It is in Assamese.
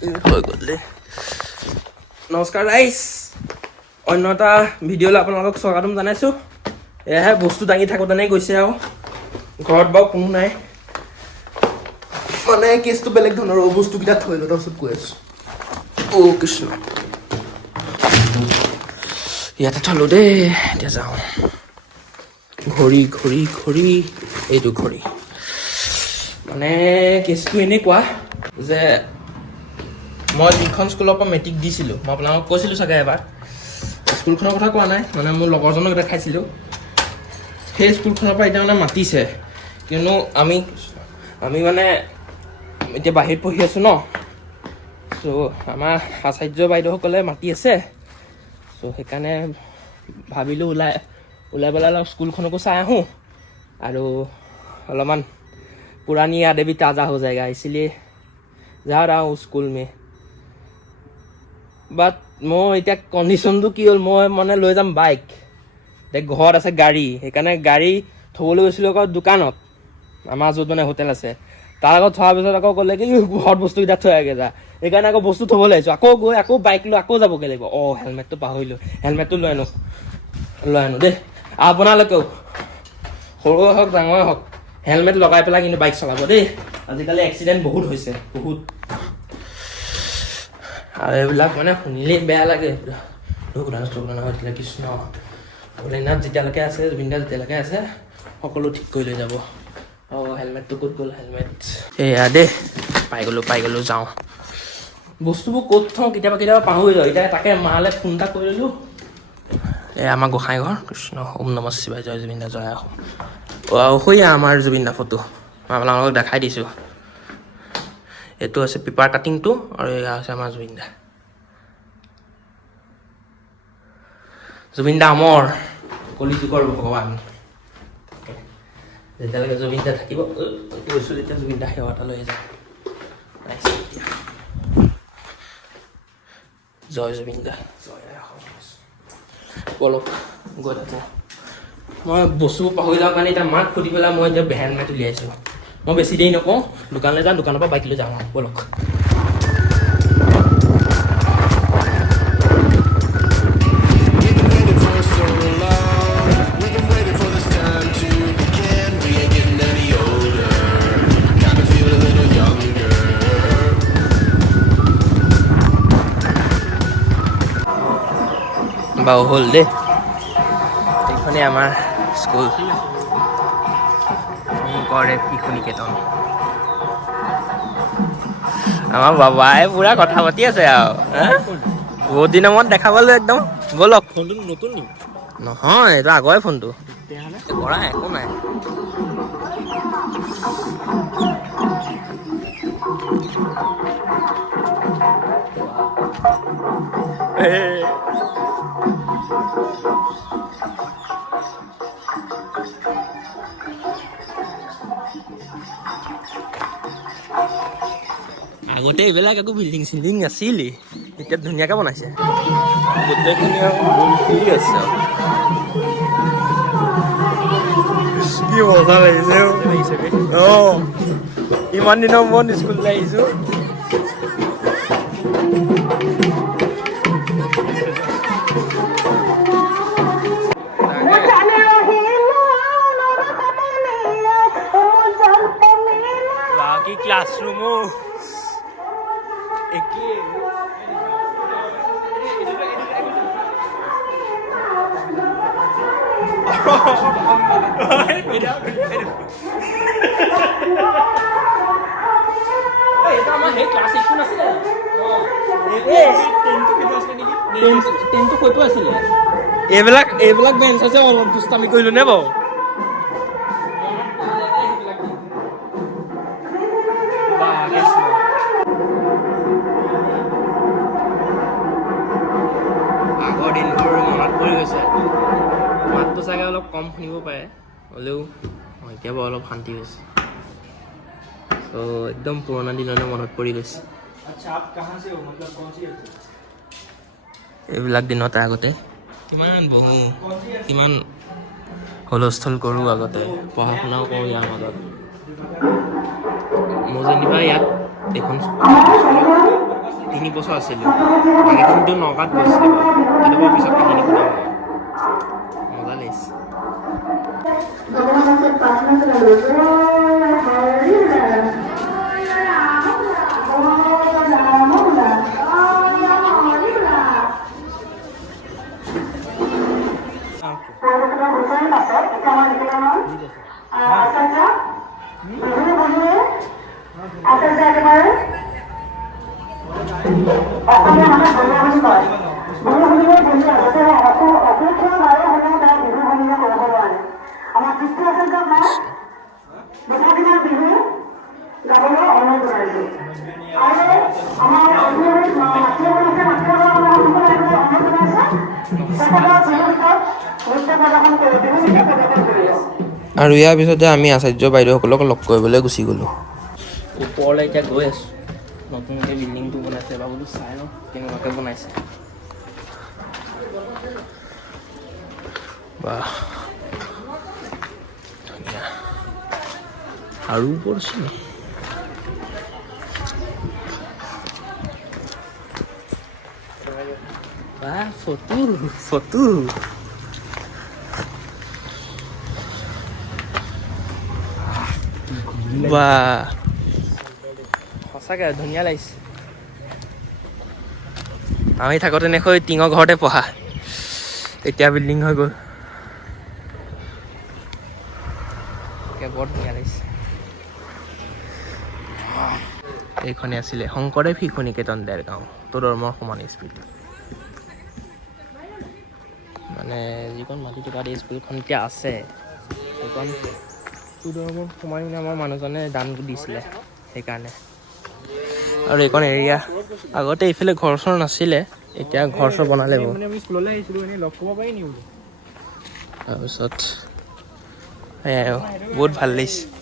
হৈ গ'ল দেই। নমস্কাৰ গাইছ, অন্য এটা ভিডিঅ'লৈ আপোনালোকক স্বাগতম জনাইছোঁ। এয়াহে বস্তু দাঙি থাকোঁতেনে গৈছে আৰু ঘৰত বাৰু কোনো নাই, মানে কেছটো বেলেগ ধৰণৰ। বস্তুকেইটা থৈ লওঁ তাৰপিছত কৈ আছোঁ। অ' কৃষ্ণ, ইয়াতে থলোঁ দেই। এতিয়া যাওঁ। ঘড়ী ঘড়ী ঘড়ী, এইটো ঘড়ী। মানে কেছটো এনেকুৱা যে মই যিখন স্কুলৰ পৰা মেট্ৰিক দিছিলোঁ, মই আপোনালোকক কৈছিলোঁ চাগে এবাৰ। স্কুলখনৰ কথা কোৱা নাই, মানে মোৰ লগৰজনক দেখাইছিলোঁ। সেই স্কুলখনৰ পৰা এতিয়া মানে মাতিছে, কিয়নো আমি মানে এতিয়া বাহিৰত পঢ়ি আছোঁ ন। চ' আমাৰ আচাৰ্য বাইদেউসকলে মাতি আছে। চ' সেইকাৰণে ভাবিলোঁ ওলাই পেলাই অলপ স্কুলখনকো চাই আহোঁ, আৰু অলপমান পুৰানি यादें भी ताज़ा हो जाएगा, इसलिए जा रहा हूँ स्कूल में। বাট মই এতিয়া কণ্ডিশ্যনটো কি হ'ল, মই মানে লৈ যাম বাইক। এতিয়া ঘৰত আছে গাড়ী, সেইকাৰণে গাড়ী থ'বলৈ গৈছিলোঁ আকৌ দোকানত, আমাৰ য'ত মানে হোটেল আছে। তাৰ আগত থোৱাৰ পিছত আকৌ ক'লে কি ঘৰত বস্তুকেইটা থৈ আগে যা। সেইকাৰণে আকৌ বস্তু থ'বলৈ আহিছোঁ। আকৌ গৈ আকৌ বাইক লৈ আকৌ যাবগৈ লাগিব। হেলমেটটো পাহৰিলোঁ, হেলমেটটো লৈ আনো দেই। আপোনালোকেও সৰুৱে হওক ডাঙৰে হওক হেলমেট লগাই পেলাই কিন্তু বাইক চলাব দেই। আজিকালি এক্সিডেণ্ট বহুত হৈছে, বহুত। আৰু এইবিলাক মানে শুনিলেই বেয়া লাগে। কৃষ্ণ ভোলেনাথ যেতিয়ালৈকে আছে, জুবিনদা যেতিয়ালৈকে আছে, সকলো ঠিক কৰি লৈ যাব। হেলমেটটো ক'ত গ'ল? হেলমেট এয়া দেই, পাই গ'লোঁ যাওঁ। বস্তুবোৰ ক'ত থওঁ কেতিয়াবা পাহৰি যাওঁ। এতিয়া তাকে মালৈ ফোন এটা কৰি ল'লোঁ। এয়া আমাৰ গোসাঁই ঘৰ। কৃষ্ণ ওম নমঃ শিৱায়, জয় জুবিন দা, জয় আহোম। সেয়া আমাৰ জুবিন দা ফটো মই আপোনালোকক দেখাই দিছোঁ। এইটো আছে পেপাৰ কাটিংটো, আৰু এয়া হৈছে আমাৰ জুবিন দা। জুবিন দা অমৰ, কলিযুগৰ ভগৱান। যেতিয়ালৈকে জুবিন দা থাকিব, কৈছোঁ যেতিয়া জুবিন দা সেৱা এটা লৈ যাওঁ। জয় জুবিন দা, জয় অসম। বলক গৈ থাকোঁ। মই বস্তুবোৰ পাহৰি যাওঁ কাৰণে এতিয়া মাক সুধি পেলাই মই এতিয়া হেলমেট উলিয়াইছোঁ। মই বেছি দেৰি নকওঁ, দোকানলৈ যাওঁ, দোকানৰ পৰা বাইক লৈ যাওঁ আৰু বলক। বাৰু হ'ল দেই, এইখনেই আমাৰ স্কুল, শংকৰদেৱ শিশু নিকেতন। আমাৰ বাবাই পুৰা কথা পাতি আছে আৰু বহুত দিনৰ মূৰত দেখা পালোঁ একদম। ব'লক। ফোনটো নতুন নেকি? নহয়, এইটো আগৰে ফোনটো। কৰা একো নাই। আগতে এইবিলাক একো বিল্ডিং চিল্ডিং নাছিলেই, এতিয়া ধুনীয়াকৈ বনাইছে গোটেইখিনি আৰু ফুলি আছে। কি মজা লাগিছে ইমান দিনৰ মূৰত স্কুললৈ আহিছোঁ। কি ক্লাছৰুমো একেই। আমাৰ সেই ক্লাছ 8 নাছিলে, টেনটো কৈতো আছিলে। এইবিলাক বেঞ্চ আছে, অলপ দুষ্টামি কৰিলোঁ নে বাৰু? আগৰ দিনবোৰ মনত পৰি গৈছে। মাতটো চাগে অলপ কম শুনিব পাৰে, হ'লেও এতিয়া বাৰু অলপ শান্তি হৈছে। ত' একদম পুৰণা দিনলৈ মনত পৰি গৈছে। এইবিলাক দিনত আগতে কিমান বহোঁ, কিমান হুলস্থুল কৰোঁ। আগতে পঢ়া শুনাও কৰোঁ ইয়াৰ মাজত। মোৰ যেনিবা ইয়াত এইখন 3 বছৰ আছিলোঁ বাকীখিনিতো নগাঁৱত গৈছিলে বাৰু সেইটো বাৰু পিছত কাহিনী শুনাম মজা লাগিছে আৰু ইয়াৰ পিছতে আমি আচাৰ্য বাইদেউসকলক লগ কৰিবলৈ গুচি গ'লোঁ ওপৰলৈ এতিয়া গৈ আছোঁ নতুনকৈ বিল্ডিংটো বনাইছে বা বোলো চাই লওঁ কেনেকুৱাকৈ বনাইছে বাহ ধুনীয়া আৰু ওপৰচোন বাহ ফটো বাহ সঁচাকৈ ধুনীয়া লাগিছে আমি থাকোঁতে এনেকৈ টিঙৰ ঘৰতে পঢ়া এতিয়া বিল্ডিং হৈ গ'ল বৰ ধুনীয়া লাগিছে এইখনে আছিলে শংকৰদেৱ শিশু নিকেতন দেৰগাঁও তদৰ্মৰ সমান স্পীড মানে যিখন মাটি টকাত এই স্কুলখন এতিয়া আছে সেইখন তদৰ্মৰ সমান মানে আমাৰ মানুহজনে দান দিছিলে সেইকাৰণে আৰু এইখন এৰিয়া আগতে এইফালে ঘৰ চৰ নাছিলে এতিয়া ঘৰ চৰ বনালে তাৰপিছত বহুত ভাল লাগিছে